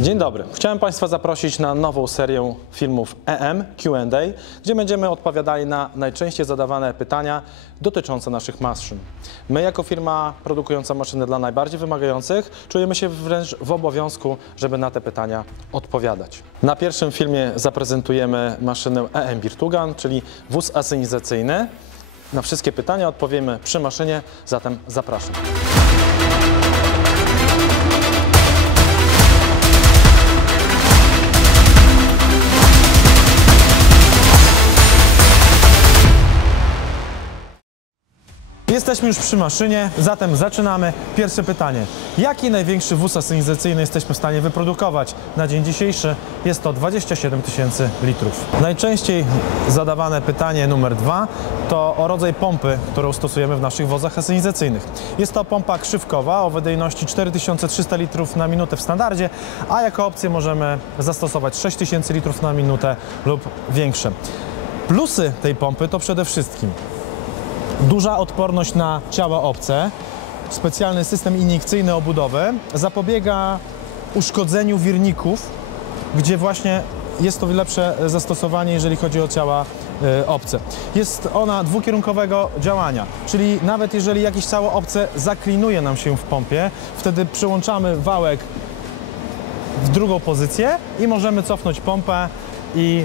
Dzień dobry. Chciałem Państwa zaprosić na nową serię filmów EM Q&A, gdzie będziemy odpowiadali na najczęściej zadawane pytania dotyczące naszych maszyn. My jako firma produkująca maszyny dla najbardziej wymagających czujemy się wręcz w obowiązku, żeby na te pytania odpowiadać. Na pierwszym filmie zaprezentujemy maszynę EM Birtugan, czyli wóz asynizacyjny. Na wszystkie pytania odpowiemy przy maszynie, zatem zapraszam. Jesteśmy już przy maszynie, zatem zaczynamy. Pierwsze pytanie. Jaki największy wóz asynizacyjny jesteśmy w stanie wyprodukować? Na dzień dzisiejszy jest to 27 000 litrów. Najczęściej zadawane pytanie numer 2 to o rodzaj pompy, którą stosujemy w naszych wozach asynizacyjnych. Jest to pompa krzywkowa o wydajności 4300 litrów na minutę w standardzie, a jako opcję możemy zastosować 6000 litrów na minutę lub większe. Plusy tej pompy to przede wszystkim duża odporność na ciała obce, specjalny system iniekcyjny obudowy zapobiega uszkodzeniu wirników, gdzie właśnie jest to lepsze zastosowanie, jeżeli chodzi o ciała obce. Jest ona dwukierunkowego działania, czyli nawet jeżeli jakieś ciało obce zaklinuje nam się w pompie, wtedy przyłączamy wałek w drugą pozycję i możemy cofnąć pompę i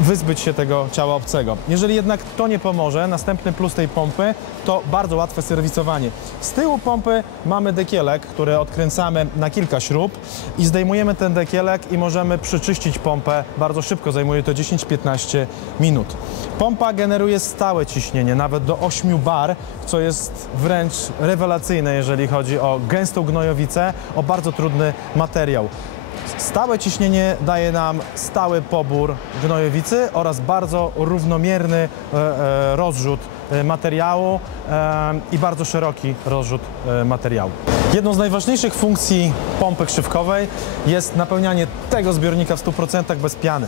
wyzbyć się tego ciała obcego. Jeżeli jednak to nie pomoże, następny plus tej pompy to bardzo łatwe serwisowanie. Z tyłu pompy mamy dekielek, który odkręcamy na kilka śrub i zdejmujemy ten dekielek i możemy przyczyścić pompę bardzo szybko, zajmuje to 10-15 minut. Pompa generuje stałe ciśnienie, nawet do 8 bar, co jest wręcz rewelacyjne, jeżeli chodzi o gęstą gnojowicę, o bardzo trudny materiał. Stałe ciśnienie daje nam stały pobór gnojowicy oraz bardzo równomierny rozrzut materiału i bardzo szeroki rozrzut materiału. Jedną z najważniejszych funkcji pompy krzywkowej jest napełnianie tego zbiornika w 100% bez piany.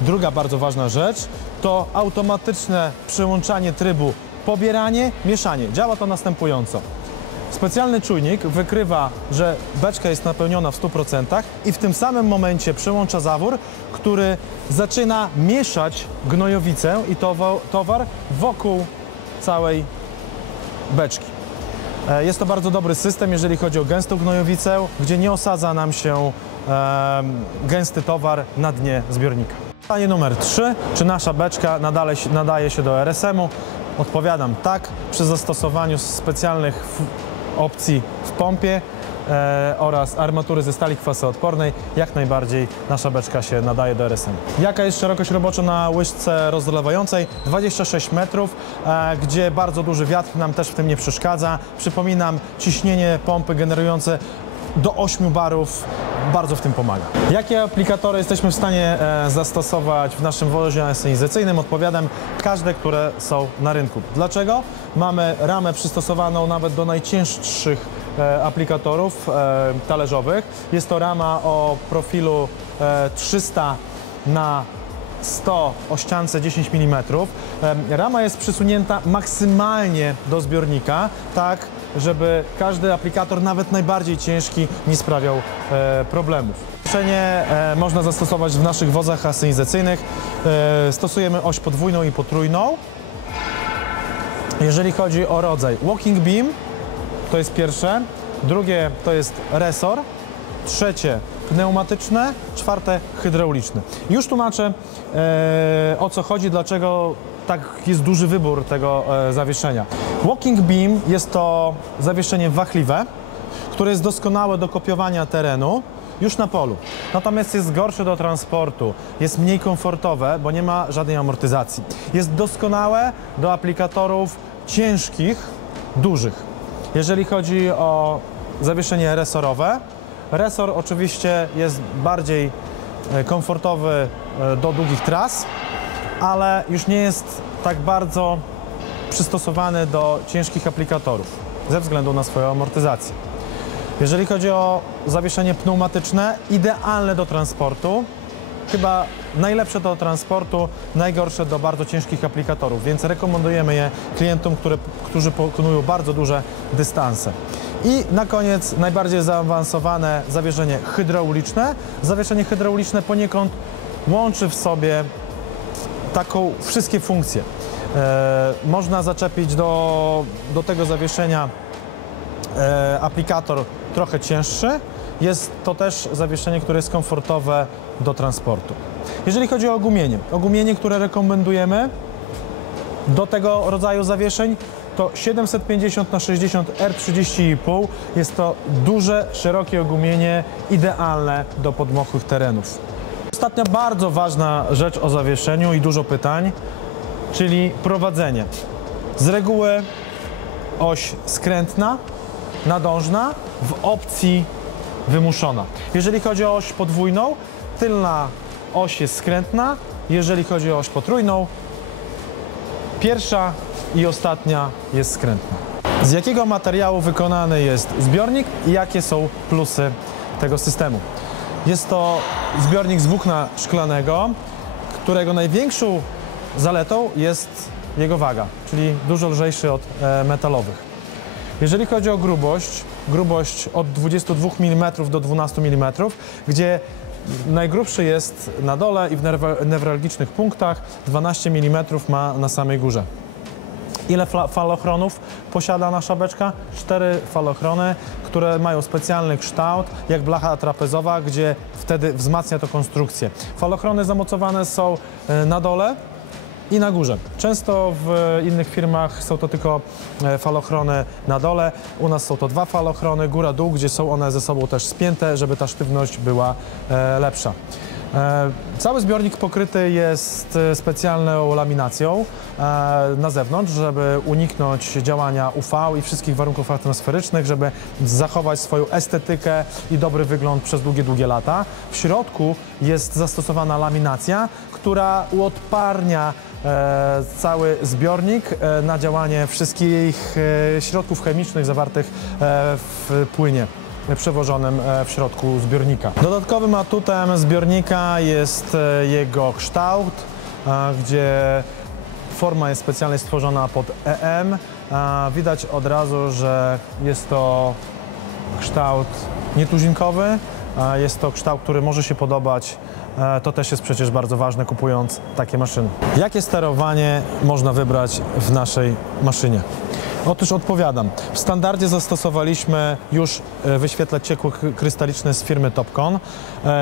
Druga bardzo ważna rzecz to automatyczne przyłączanie trybu pobieranie, mieszanie. Działa to następująco. Specjalny czujnik wykrywa, że beczka jest napełniona w 100% i w tym samym momencie przyłącza zawór, który zaczyna mieszać gnojowicę i towar wokół całej beczki. Jest to bardzo dobry system, jeżeli chodzi o gęstą gnojowicę, gdzie nie osadza nam się gęsty towar na dnie zbiornika. Pytanie numer 3. Czy nasza beczka nadaje się do RSM-u? Odpowiadam tak. Przy zastosowaniu specjalnych opcji w pompie oraz armatury ze stali kwasoodpornej jak najbardziej nasza beczka się nadaje do RSM. Jaka jest szerokość robocza na łyżce rozlewającej? 26 metrów, gdzie bardzo duży wiatr nam też w tym nie przeszkadza. Przypominam, ciśnienie pompy generujące do 8 barów bardzo w tym pomaga. Jakie aplikatory jesteśmy w stanie zastosować w naszym wozie asynizacyjnym? Odpowiadam, każde, które są na rynku. Dlaczego? Mamy ramę przystosowaną nawet do najcięższych aplikatorów talerzowych. Jest to rama o profilu 300 na 100 o ściance 10 mm. Rama jest przysunięta maksymalnie do zbiornika, tak żeby każdy aplikator, nawet najbardziej ciężki, nie sprawiał problemów. Zawieszenie można zastosować w naszych wozach asynizacyjnych. Stosujemy oś podwójną i potrójną. Jeżeli chodzi o rodzaj walking beam, to jest pierwsze, drugie to jest resor, trzecie pneumatyczne, czwarte hydrauliczne. Już tłumaczę, o co chodzi, dlaczego tak jest duży wybór tego zawieszenia. Walking beam jest to zawieszenie wachliwe, które jest doskonałe do kopiowania terenu już na polu. Natomiast jest gorsze do transportu, jest mniej komfortowe, bo nie ma żadnej amortyzacji. Jest doskonałe do aplikatorów ciężkich, dużych. Jeżeli chodzi o zawieszenie resorowe, resor oczywiście jest bardziej komfortowy do długich tras, ale już nie jest tak bardzo przystosowany do ciężkich aplikatorów ze względu na swoją amortyzację. Jeżeli chodzi o zawieszenie pneumatyczne, idealne do transportu, chyba najlepsze do transportu, najgorsze do bardzo ciężkich aplikatorów, więc rekomendujemy je klientom, którzy pokonują bardzo duże dystanse. I na koniec najbardziej zaawansowane zawieszenie hydrauliczne. Zawieszenie hydrauliczne poniekąd łączy w sobie wszystkie funkcje. Można zaczepić do tego zawieszenia aplikator trochę cięższy. Jest to też zawieszenie, które jest komfortowe do transportu. Jeżeli chodzi o ogumienie, które rekomendujemy do tego rodzaju zawieszeń, to 750×60 R30,5. Jest to duże, szerokie ogumienie, idealne do podmokłych terenów. Ostatnia bardzo ważna rzecz o zawieszeniu i dużo pytań, czyli prowadzenie. Z reguły oś skrętna, nadążna, w opcji wymuszona. Jeżeli chodzi o oś podwójną, tylna oś jest skrętna. Jeżeli chodzi o oś potrójną, pierwsza i ostatnia jest skrętna. Z jakiego materiału wykonany jest zbiornik i jakie są plusy tego systemu? Jest to zbiornik z włókna szklanego, którego największą zaletą jest jego waga, czyli dużo lżejszy od metalowych. Jeżeli chodzi o grubość od 22 mm do 12 mm, gdzie najgrubszy jest na dole i w newralgicznych punktach, 12 mm ma na samej górze. Ile falochronów posiada nasza beczka? 4 falochrony, które mają specjalny kształt, jak blacha trapezowa, gdzie wtedy wzmacnia to konstrukcję. Falochrony zamocowane są na dole i na górze. Często w innych firmach są to tylko falochrony na dole. U nas są to 2 falochrony, góra-dół, gdzie są one ze sobą też spięte, żeby ta sztywność była lepsza. Cały zbiornik pokryty jest specjalną laminacją na zewnątrz, żeby uniknąć działania UV i wszystkich warunków atmosferycznych, żeby zachować swoją estetykę i dobry wygląd przez długie lata. W środku jest zastosowana laminacja, która uodparnia cały zbiornik na działanie wszystkich środków chemicznych zawartych w płynie przewożonym w środku zbiornika. Dodatkowym atutem zbiornika jest jego kształt, gdzie forma jest specjalnie stworzona pod EM. Widać od razu, że jest to kształt nietuzinkowy, jest to kształt, który może się podobać. To też jest przecież bardzo ważne, kupując takie maszyny. Jakie sterowanie można wybrać w naszej maszynie? Otóż odpowiadam. W standardzie zastosowaliśmy już wyświetlacz ciekłokrystaliczny z firmy Topcon.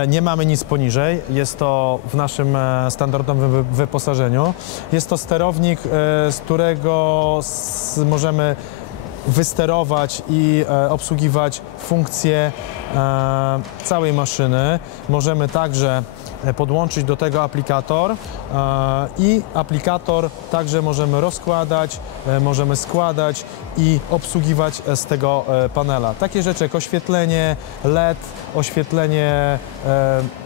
Nie mamy nic poniżej. Jest to w naszym standardowym wyposażeniu. Jest to sterownik, z którego możemy wysterować i obsługiwać funkcje całej maszyny. Możemy także podłączyć do tego aplikator i aplikator także możemy rozkładać, możemy składać i obsługiwać z tego panela. Takie rzeczy jak oświetlenie LED, oświetlenie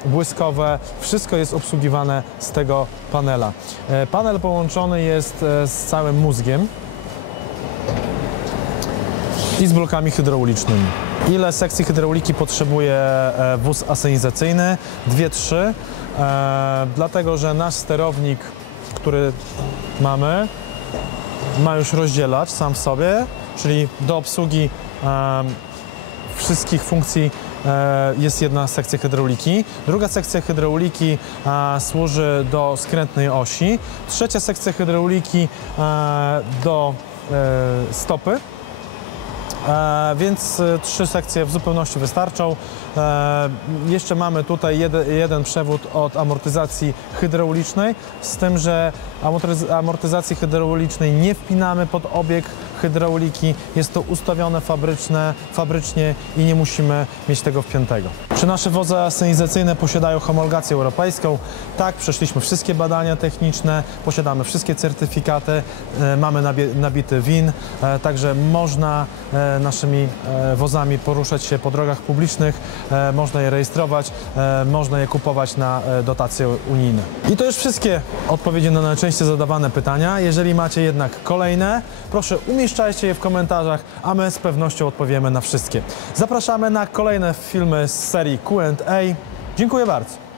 błyskowe, wszystko jest obsługiwane z tego panela. Panel połączony jest z całym mózgiem i z blokami hydraulicznymi. Ile sekcji hydrauliki potrzebuje wóz asynizacyjny? 2-3, dlatego że nasz sterownik, który mamy, ma już rozdzielacz sam w sobie, czyli do obsługi wszystkich funkcji jest jedna sekcja hydrauliki. Druga sekcja hydrauliki służy do skrętnej osi. Trzecia sekcja hydrauliki do stopy. Więc 3 sekcje w zupełności wystarczą. Jeszcze mamy tutaj jeden przewód od amortyzacji hydraulicznej, z tym, że amortyzacji hydraulicznej nie wpinamy pod obieg hydrauliki. Jest to ustawione fabrycznie i nie musimy mieć tego wpiętego. Czy nasze wozy asynizacyjne posiadają homologację europejską? Tak, przeszliśmy wszystkie badania techniczne, posiadamy wszystkie certyfikaty, mamy nabity VIN, także można naszymi wozami poruszać się po drogach publicznych, można je rejestrować, można je kupować na dotacje unijne. I to już wszystkie odpowiedzi na najczęściej zadawane pytania. Jeżeli macie jednak kolejne, proszę umieszczajcie je w komentarzach, a my z pewnością odpowiemy na wszystkie. Zapraszamy na kolejne filmy z serii Q&A. Dziękuję bardzo.